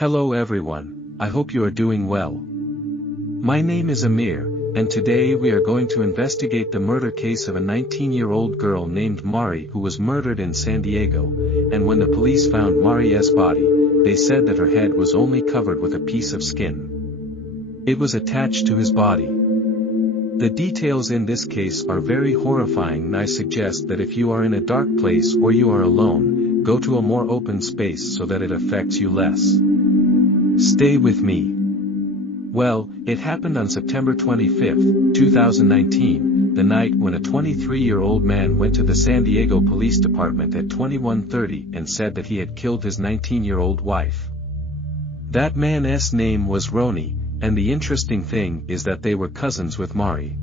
Hello everyone, I hope you are doing well. My name is Amir, and today we are going to investigate the murder case of a 19-year-old girl named Mari who was murdered in San Diego, and when the police found Mari's body, they said that her head was only covered with a piece of skin. It was attached to his body. The details in this case are very horrifying, and I suggest that if you are in a dark place or you are alone, go to a more open space so that it affects you less. Stay with me. Well, it happened on September 25, 2019, the night when a 23-year-old man went to the San Diego Police Department at 21:30 and said that he had killed his 19-year-old wife. That man's name was Roni, and the interesting thing is that they were cousins with Mari.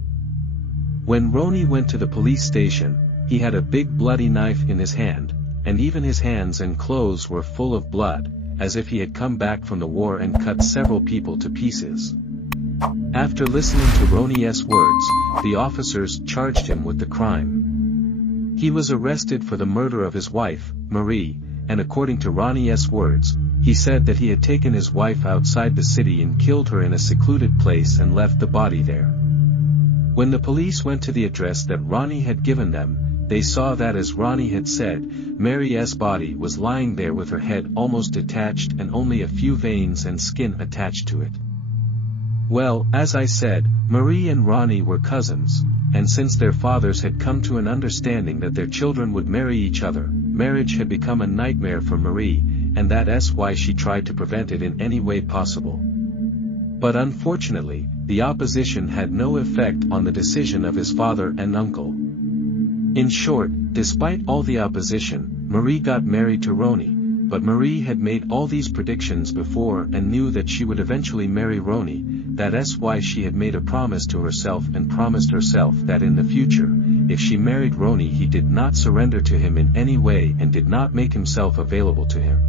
When Roni went to the police station, he had a big bloody knife in his hand, and even his hands and clothes were full of blood, as if he had come back from the war and cut several people to pieces. After listening to Roni's words, the officers charged him with the crime. He was arrested for the murder of his wife, Marie, and according to Roni's words, he said that he had taken his wife outside the city and killed her in a secluded place and left the body there. When the police went to the address that Roni had given them, they saw that, as Roni had said, Mari's body was lying there with her head almost detached and only a few veins and skin attached to it. Well, as I said, Marie and Roni were cousins, and since their fathers had come to an understanding that their children would marry each other, marriage had become a nightmare for Marie, and that's why she tried to prevent it in any way possible. But unfortunately, the opposition had no effect on the decision of his father and uncle. In short, despite all the opposition, Marie got married to Roni, but Marie had made all these predictions before and knew that she would eventually marry Roni. That's why she had made a promise to herself and promised herself that in the future, if she married Roni, he did not surrender to him in any way and did not make himself available to him.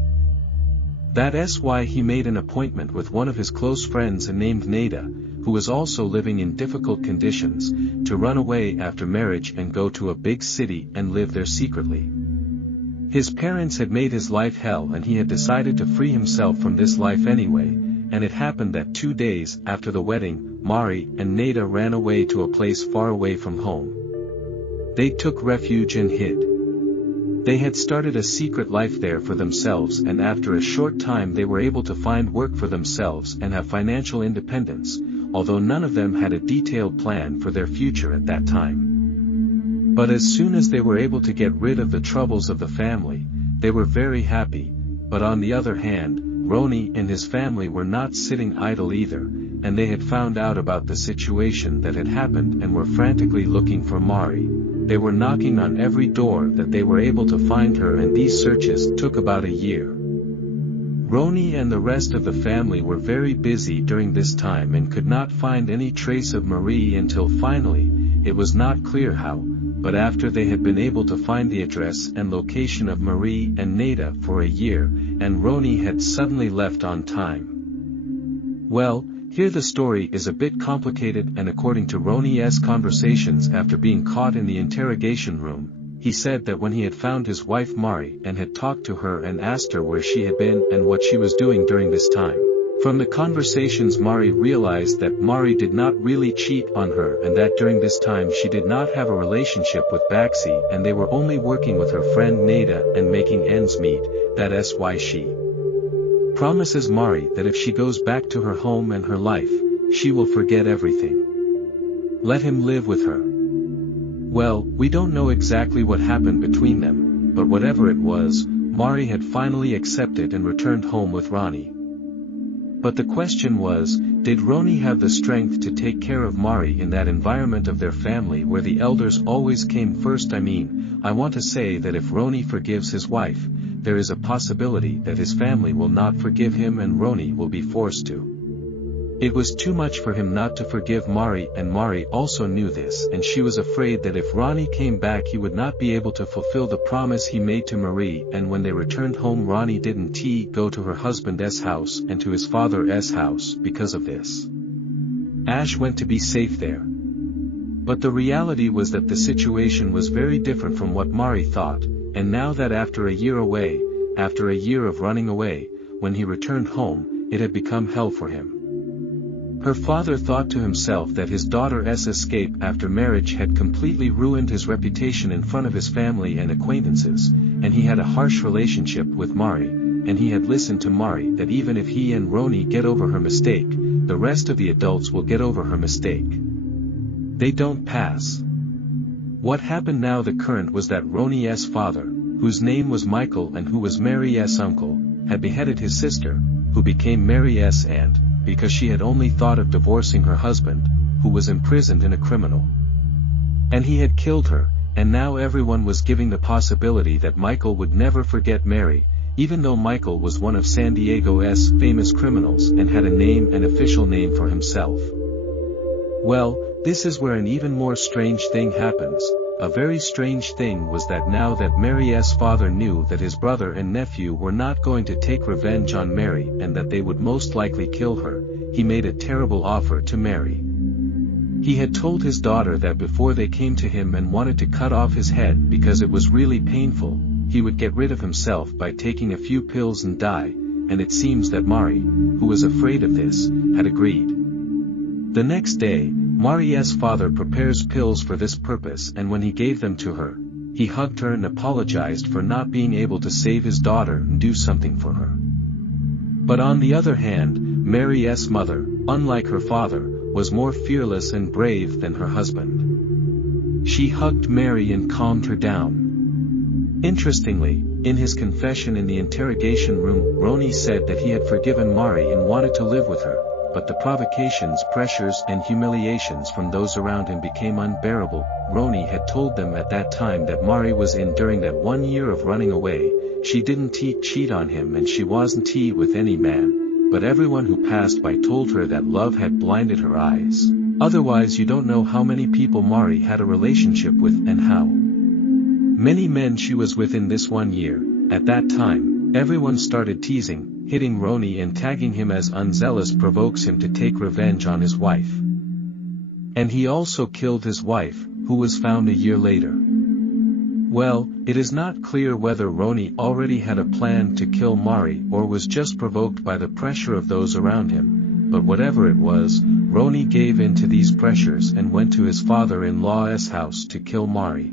That's why he made an appointment with one of his close friends named Neda, who was also living in difficult conditions, to run away after marriage and go to a big city and live there secretly. His parents had made his life hell, and he had decided to free himself from this life anyway, and it happened that 2 days after the wedding, Mari and Neda ran away to a place far away from home. They took refuge and hid. They had started a secret life there for themselves, and after a short time they were able to find work for themselves and have financial independence, although none of them had a detailed plan for their future at that time. But as soon as they were able to get rid of the troubles of the family, they were very happy. But on the other hand, Roni and his family were not sitting idle either, and they had found out about the situation that had happened and were frantically looking for Mari. They were knocking on every door that they were able to find her, and these searches took about a year. Roni and the rest of the family were very busy during this time and could not find any trace of Marie until finally, it was not clear how, but after they had been able to find the address and location of Marie and Neda for a year, and Roni had suddenly left on time. Well, here the story is a bit complicated, and according to Roni's conversations after being caught in the interrogation room, he said that when he had found his wife Mari and had talked to her and asked her where she had been and what she was doing during this time, from the conversations Mari realized that Mari did not really cheat on her, and that during this time she did not have a relationship with Baxi and they were only working with her friend Neda and making ends meet. That's why she promises Mari that if she goes back to her home and her life, she will forget everything. Let him live with her. Well, we don't know exactly what happened between them, but whatever it was, Mari had finally accepted and returned home with Roni. But the question was, did Roni have the strength to take care of Mari in that environment of their family where the elders always came first? I want to say that if Roni forgives his wife, there is a possibility that his family will not forgive him and Roni will be forced to. It was too much for him not to forgive Mari, and Mari also knew this, and she was afraid that if Roni came back he would not be able to fulfill the promise he made to Marie. And when they returned home, Roni didn't go to her husband's house and to his father's house because of this. Ash went to be safe there. But the reality was that the situation was very different from what Mari thought, and now that after a year of running away, when he returned home, it had become hell for him. Her father thought to himself that his daughter's escape after marriage had completely ruined his reputation in front of his family and acquaintances, and he had a harsh relationship with Mari, and he had listened to Mari that even if he and Roni get over her mistake, the rest of the adults will get over her mistake. They don't pass. What happened now the current was that Roni's father, whose name was Michael and who was Mary's uncle, had beheaded his sister, who became Mary's aunt, because she had only thought of divorcing her husband, who was imprisoned in a criminal. And he had killed her, and now everyone was giving the possibility that Michael would never forget Mary, even though Michael was one of San Diego's famous criminals and had a name and official name for himself. Well, this is where an even more strange thing happens. A very strange thing was that now that Mary's father knew that his brother and nephew were not going to take revenge on Mary and that they would most likely kill her, he made a terrible offer to Mary. He had told his daughter that before they came to him and wanted to cut off his head because it was really painful, he would get rid of himself by taking a few pills and die, and it seems that Mari, who was afraid of this, had agreed. The next day, Mari's father prepares pills for this purpose, and when he gave them to her, he hugged her and apologized for not being able to save his daughter and do something for her. But on the other hand, Mary's mother, unlike her father, was more fearless and brave than her husband. She hugged Mary and calmed her down. Interestingly, in his confession in the interrogation room, Roni said that he had forgiven Mari and wanted to live with her. But the provocations, pressures, and humiliations from those around him became unbearable. Roni had told them at that time that Mari was in during that 1 year of running away. She didn't cheat on him and she wasn't with any man, but everyone who passed by told her that love had blinded her eyes. Otherwise you don't know how many people Mari had a relationship with and how many men she was with in this 1 year. At that time, everyone started teasing, hitting Roni and tagging him as unzealous provokes him to take revenge on his wife. And he also killed his wife, who was found a year later. Well, it is not clear whether Roni already had a plan to kill Mari or was just provoked by the pressure of those around him, but whatever it was, Roni gave in to these pressures and went to his father-in-law's house to kill Mari.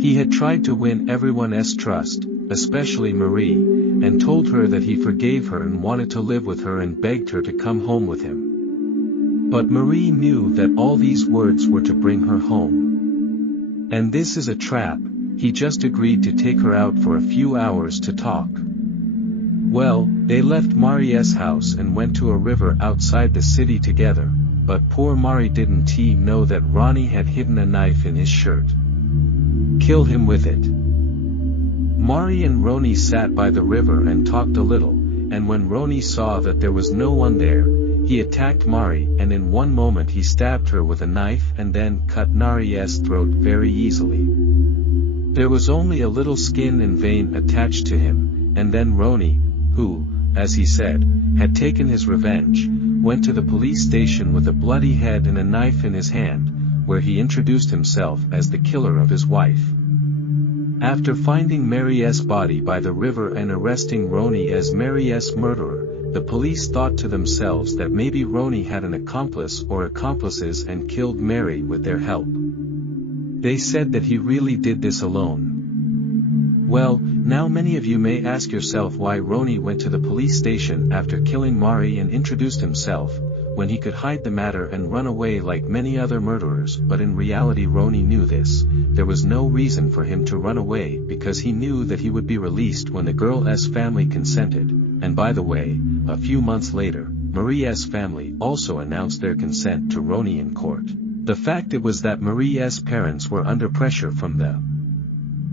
He had tried to win everyone's trust, especially Marie, and told her that he forgave her and wanted to live with her and begged her to come home with him. But Marie knew that all these words were to bring her home. And this is a trap. He just agreed to take her out for a few hours to talk. Well, they left Mari's house and went to a river outside the city together, but poor Mari didn't know that Roni had hidden a knife in his shirt. Kill him with it. Mari and Roni sat by the river and talked a little, and when Roni saw that there was no one there, he attacked Mari and in one moment he stabbed her with a knife and then cut Mari's throat very easily. There was only a little skin and vein attached to him, and then Roni, who, as he said, had taken his revenge, went to the police station with a bloody head and a knife in his hand, where he introduced himself as the killer of his wife. After finding Mary's body by the river and arresting Roni as Mary's murderer, the police thought to themselves that maybe Roni had an accomplice or accomplices and killed Mary with their help. They said that he really did this alone. Well, now many of you may ask yourself why Roni went to the police station after killing Mari and introduced himself, when he could hide the matter and run away like many other murderers, but in reality Roni knew this. There was no reason for him to run away because he knew that he would be released when the girl's family consented, and by the way, a few months later, Maria's family also announced their consent to Roni in court. The fact it was that Maria's parents were under pressure from the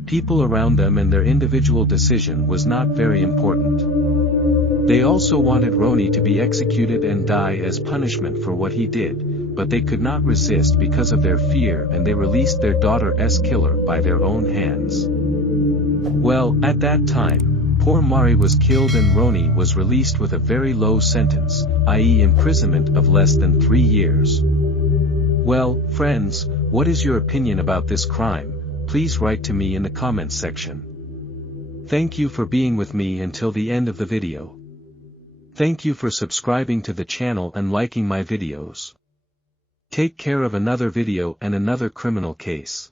people around them and their individual decision was not very important. They also wanted Roni to be executed and die as punishment for what he did, but they could not resist because of their fear and they released their daughter's killer by their own hands. Well, at that time, poor Mari was killed and Roni was released with a very low sentence, i.e. imprisonment of less than 3 years. Well, friends, what is your opinion about this crime? Please write to me in the comments section. Thank you for being with me until the end of the video. Thank you for subscribing to the channel and liking my videos. Take care of another video and another criminal case.